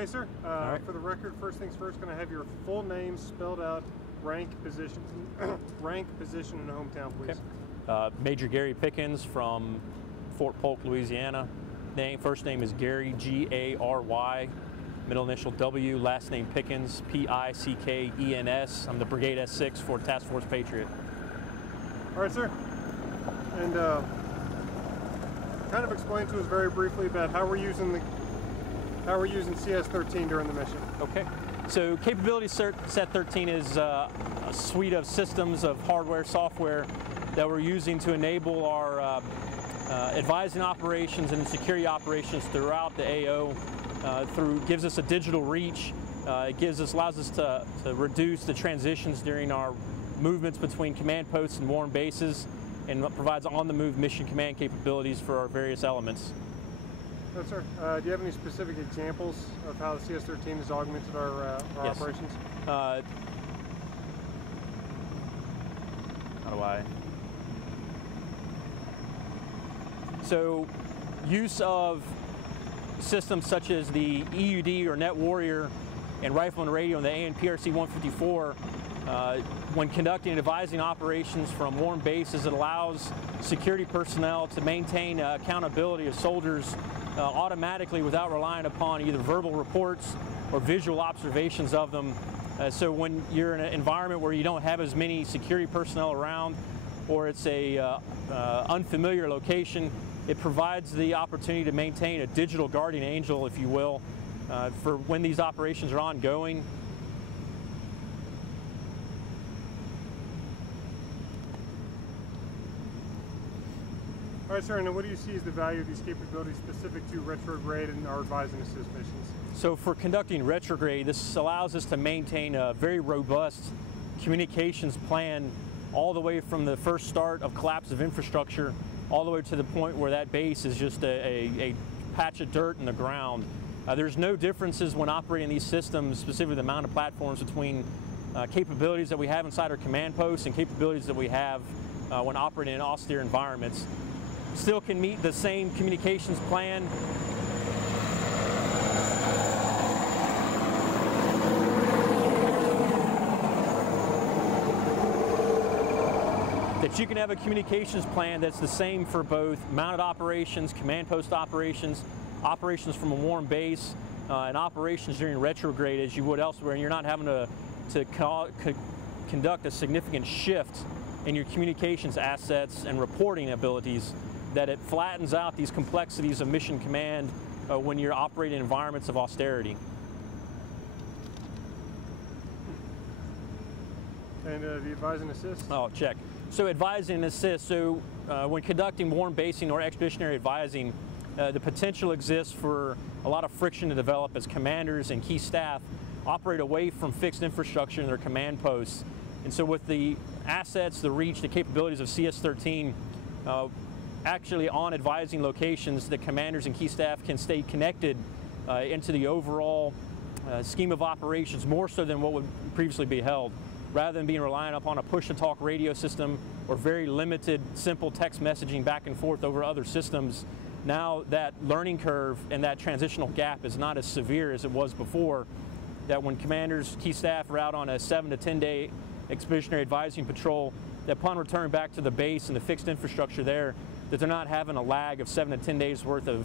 Okay, sir. Right. For the record, first things first, going to have your full name spelled out, rank, position, position, and hometown, please. Okay. Major Gary Pickens from Fort Polk, Louisiana. First name is Gary, G-A-R-Y. Middle initial W, last name Pickens, P-I-C-K-E-N-S. I'm the Brigade S6 for Task Force Patriot. All right, sir. And kind of explain to us very briefly about how we're using CS13 during the mission. Okay. So capability set 13 is a suite of systems of hardware, software that we're using to enable our advising operations and security operations throughout the AO. Gives us a digital reach. It allows us to reduce the transitions during our movements between command posts and warm bases, and provides on-the-move mission command capabilities for our various elements. Yes, sir. Do you have any specific examples of how the CS13 has augmented our Yes. operations? How do I? So, use of systems such as the EUD or Net Warrior and Rifle and Radio and the ANPRC 154, when conducting and advising operations from warm bases, it allows security personnel to maintain accountability of soldiers automatically without relying upon either verbal reports or visual observations of them. So when you're in an environment where you don't have as many security personnel around, or it's a unfamiliar location, it provides the opportunity to maintain a digital guardian angel, if you will, for when these operations are ongoing. All right, sir, and then what do you see as the value of these capabilities specific to retrograde and our advise and assist missions? So for conducting retrograde, this allows us to maintain a very robust communications plan all the way from the first start of collapse of infrastructure all the way to the point where that base is just a patch of dirt in the ground. There's no differences when operating these systems, specifically the mounted platforms, between capabilities that we have inside our command posts and capabilities that we have when operating in austere environments. Still can meet the same communications plan. That you can have a communications plan that's the same for both mounted operations, command post operations, operations from a warm base, and operations during retrograde as you would elsewhere, and you're not having to conduct a significant shift in your communications assets and reporting abilities, that it flattens out these complexities of mission command when you're operating in environments of austerity. And the advise and assist? Oh, check. So advising and assist, so when conducting warm basing or expeditionary advising, the potential exists for a lot of friction to develop as commanders and key staff operate away from fixed infrastructure in their command posts. And so with the assets, the reach, the capabilities of CS13, actually on advising locations, the commanders and key staff can stay connected into the overall scheme of operations more so than what would previously be held, rather than being reliant upon a push-to-talk radio system or very limited simple text messaging back and forth over other systems. Now that learning curve and that transitional gap is not as severe as it was before, that when commanders, key staff are out on a 7 to 10 day expeditionary advising patrol, that upon return back to the base and the fixed infrastructure there, that they're not having a lag of 7 to 10 days worth of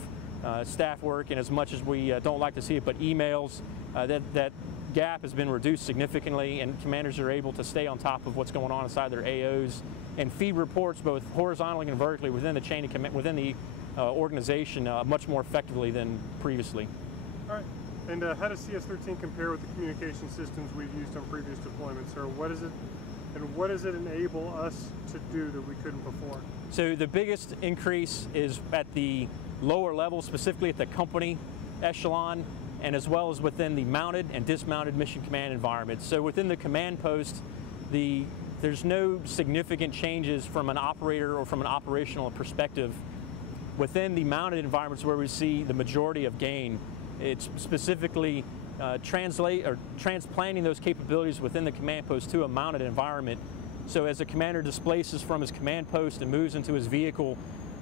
staff work, and as much as we don't like to see it, but emails, that gap has been reduced significantly, and commanders are able to stay on top of what's going on inside their AOs and feed reports both horizontally and vertically within the chain of command, within the organization much more effectively than previously. All right. And how does CS13 compare with the communication systems we've used on previous deployments, or what is it, and what does it enable us to do that we couldn't before? So the biggest increase is at the lower level, specifically at the company echelon, and as well as within the mounted and dismounted mission command environments. So within the command post, there's no significant changes from an operator or from an operational perspective. Within the mounted environments where we see the majority of gain, it's specifically transplanting those capabilities within the command post to a mounted environment. So as the commander displaces from his command post and moves into his vehicle,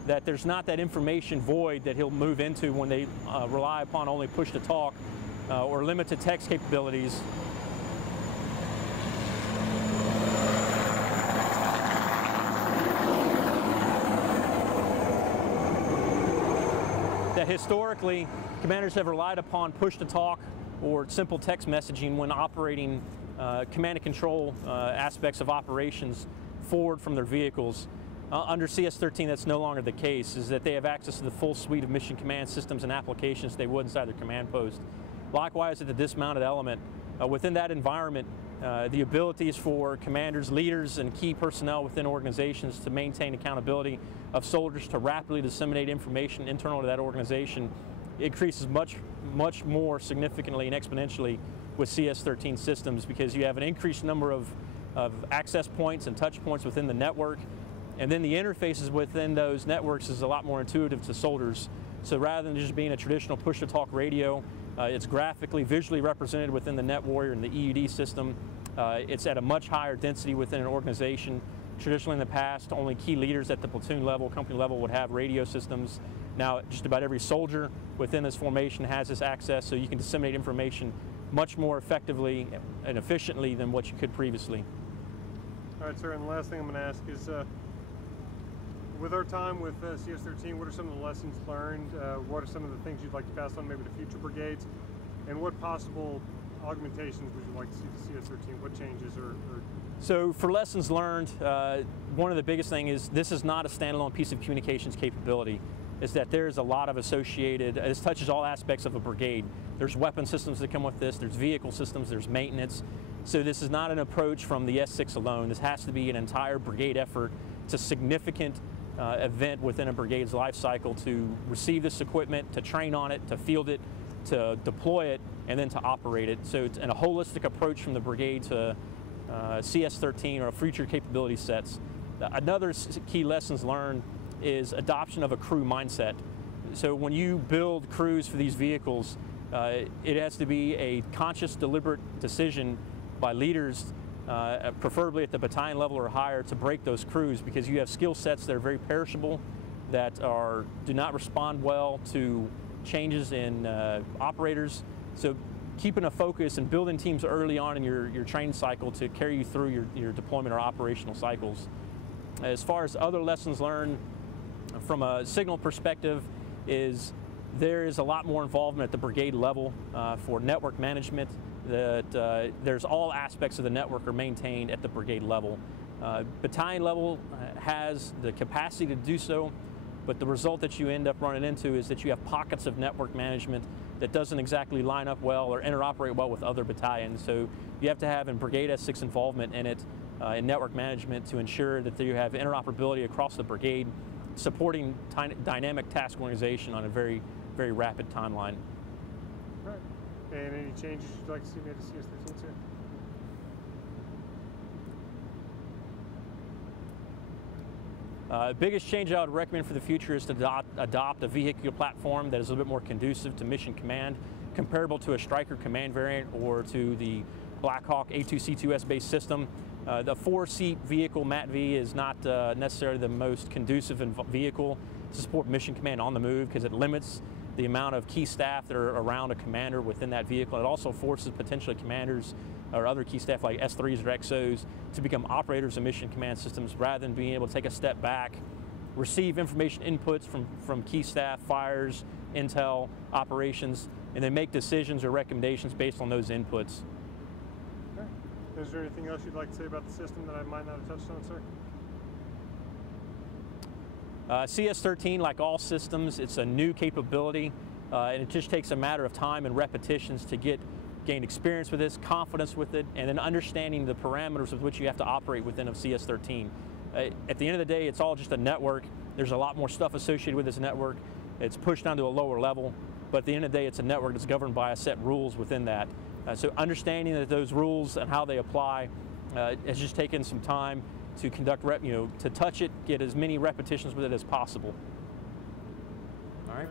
that there's not that information void that he'll move into when they rely upon only push to talk, or limited text capabilities. That historically, commanders have relied upon push-to-talk or simple text messaging when operating command and control aspects of operations forward from their vehicles. Under CS13, that's no longer the case, is that they have access to the full suite of mission command systems and applications they would inside their command post. Likewise, at the dismounted element, within that environment, the abilities for commanders, leaders, and key personnel within organizations to maintain accountability of soldiers to rapidly disseminate information internal to that organization increases much more significantly and exponentially with CS13 systems, because you have an increased number of access points and touch points within the network, and then the interfaces within those networks is a lot more intuitive to soldiers. So rather than just being a traditional push-to-talk radio, it's graphically, visually represented within the Net Warrior and the EUD system. It's at a much higher density within an organization. Traditionally in the past, only key leaders at the platoon level, company level would have radio systems. Now just about every soldier within this formation has this access, so you can disseminate information much more effectively and efficiently than what you could previously. All right, sir, and the last thing I'm going to ask is, with our time with CS13, what are some of the lessons learned? What are some of the things you'd like to pass on maybe to future brigades? And what possible augmentations would you like to see to CS13? What changes or So for lessons learned, one of the biggest things is this is not a standalone piece of communications capability. Is that there's a lot of associated, this touches all aspects of a brigade. There's weapon systems that come with this, there's vehicle systems, there's maintenance. So this is not an approach from the S6 alone. This has to be an entire brigade effort. It's a significant event within a brigade's life cycle to receive this equipment, to train on it, to field it, to deploy it, and then to operate it. So it's a holistic approach from the brigade to CS13 or future capability sets. Another key lessons learned is adoption of a crew mindset. So when you build crews for these vehicles, it has to be a conscious, deliberate decision by leaders, preferably at the battalion level or higher, to break those crews, because you have skill sets that are very perishable, that do not respond well to changes in operators. So keeping a focus and building teams early on in your training cycle to carry you through your deployment or operational cycles. As far as other lessons learned from a signal perspective, is there is a lot more involvement at the brigade level for network management. That there's all aspects of the network are maintained at the brigade level. Battalion level has the capacity to do so, but the result that you end up running into is that you have pockets of network management that doesn't exactly line up well or interoperate well with other battalions. So you have to have in Brigade S6 involvement in it, in network management, to ensure that you have interoperability across the brigade, supporting dynamic task organization on a very, very rapid timeline. Right. And any changes you'd like to see made to CS13, sir? Biggest change I would recommend for the future is to adopt a vehicular platform that is a little bit more conducive to mission command, comparable to a Stryker command variant or to the Black Hawk A2C2S based system. The 4-seat vehicle MATV is not necessarily the most conducive vehicle to support mission command on the move, because it limits the amount of key staff that are around a commander within that vehicle. It also forces potentially commanders or other key staff like S3s or XOs to become operators of mission command systems, rather than being able to take a step back, receive information inputs from key staff, fires, intel, operations, and then make decisions or recommendations based on those inputs. Okay. Is there anything else you'd like to say about the system that I might not have touched on, sir? CS13, like all systems, it's a new capability, and it just takes a matter of time and repetitions to gain experience with this, confidence with it, and then understanding the parameters with which you have to operate within of CS13. At the end of the day, it's all just a network. There's a lot more stuff associated with this network. It's pushed down to a lower level, but at the end of the day, it's a network that's governed by a set rules within that. So understanding that those rules and how they apply has just taken some time to conduct, to touch it, get as many repetitions with it as possible. All right.